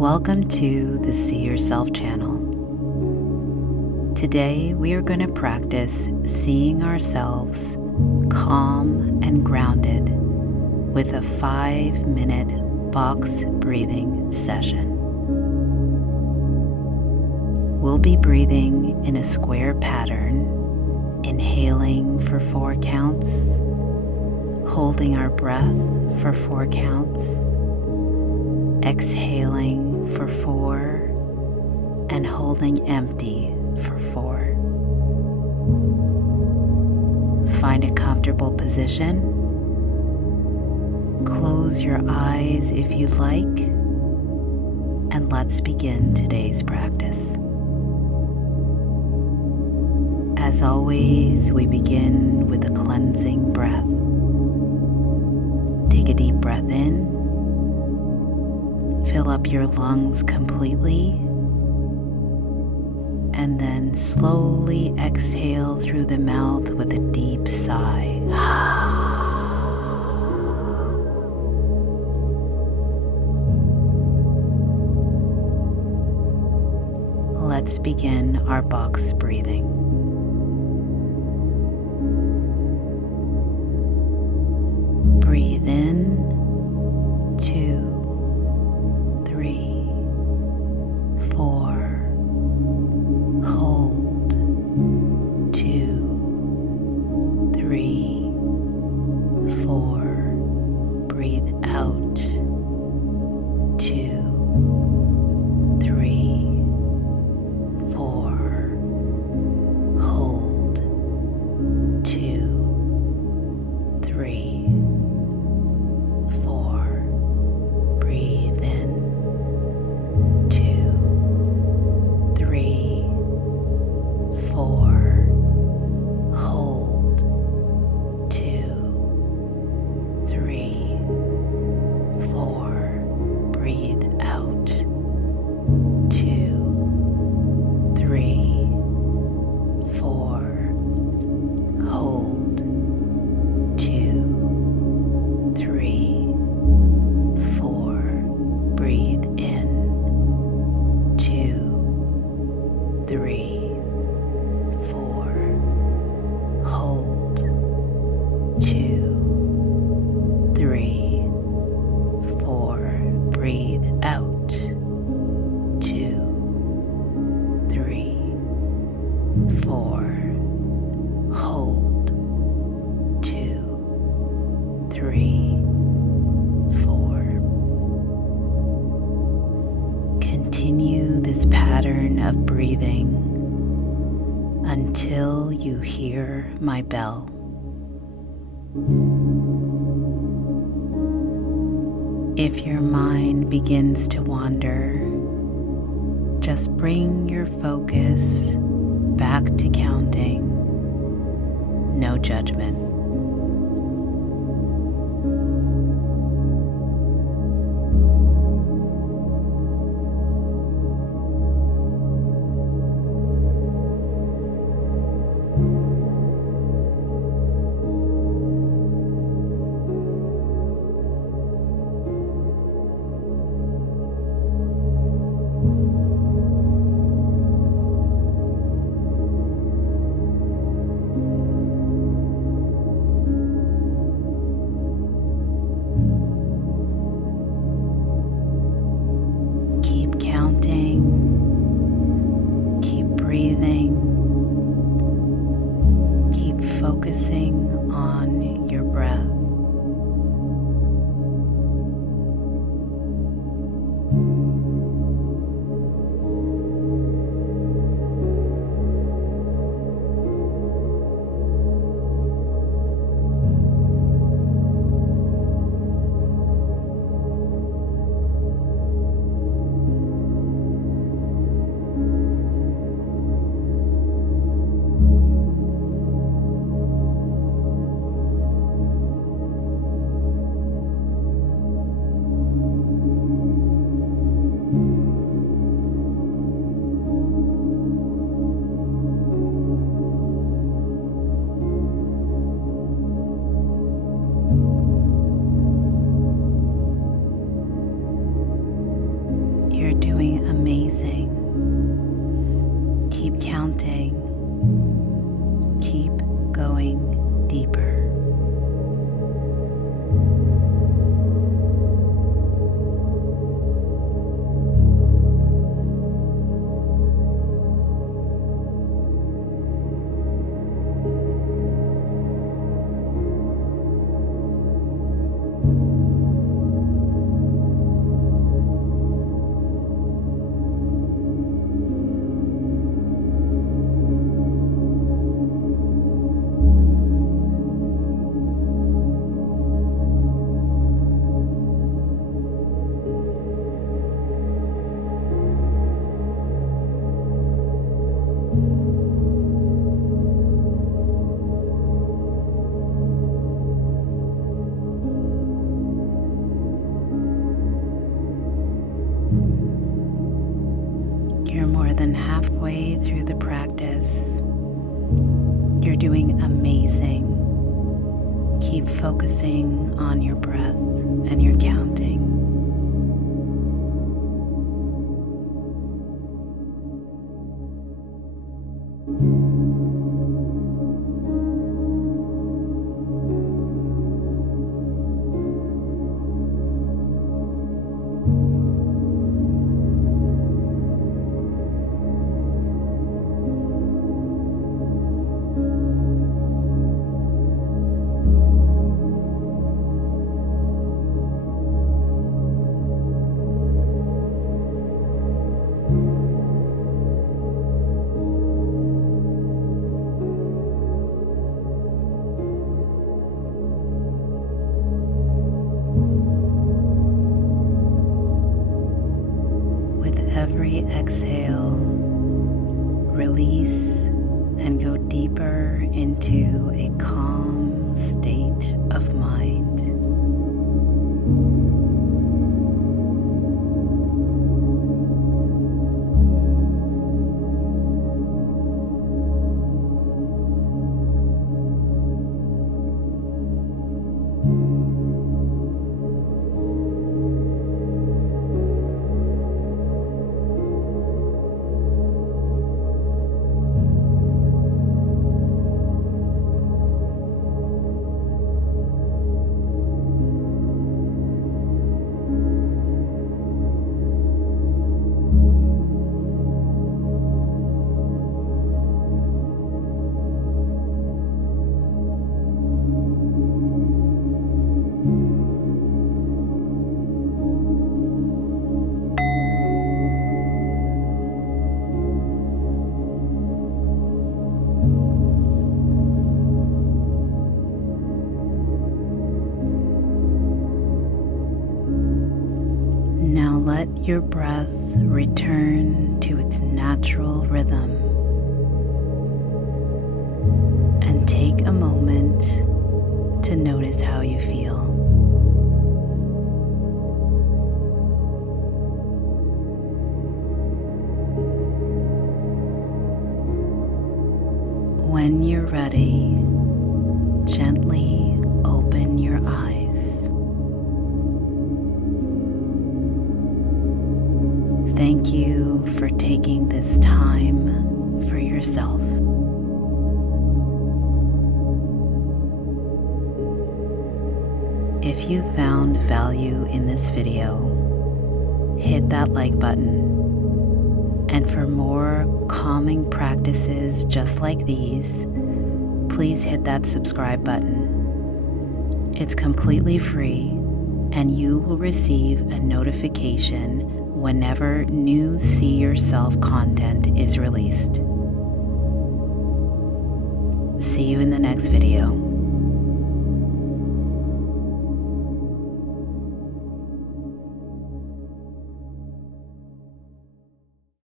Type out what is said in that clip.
Welcome to the See Yourself channel. Today we are going to practice seeing ourselves calm and grounded with a 5-minute box breathing session. We'll be breathing in a square pattern, inhaling for 4 counts, holding our breath for 4 counts, exhaling for 4, and holding empty for 4. Find a comfortable position. Close your eyes if you like, and let's begin today's practice. As always, we begin with a cleansing breath. Take a deep breath in. Fill up your lungs completely, and then slowly exhale through the mouth with a deep sigh. Let's begin our box breathing. Breathe in, 2, 3, 4. Hold, 2, 3, 4. Breathe out, 2, 3, 4. Hold, 2, 3, 4. Breathe in, 2, 3, 4. Hold, 2, 3, 4. Breathe out, 2, 3, 4. Hold, 2, 3, 4. Breathe in, 2, 3, 4. Hold, 2, 3, 4. Breathe out, 2, 3, 4. Hold, 2, 3, 4. Continue this pattern of breathing until you hear my bell. If your mind begins to wander, just bring your focus back to counting. No judgment. amazing. Keep counting. Keep going deeper. You're more than halfway through the practice. You're doing amazing. Keep focusing on your breath and your counting. Every exhale, release and go deeper into a calm state of mind. Now let your breath return to its natural rhythm and take a moment to notice how you feel. When you're ready, gently open your eyes. Thank you for taking this time for yourself. If you found value in this video, hit that like button. And for more calming practices just like these, please hit that subscribe button. It's completely free, and you will receive a notification whenever new See Yourself content is released. See you in the next video.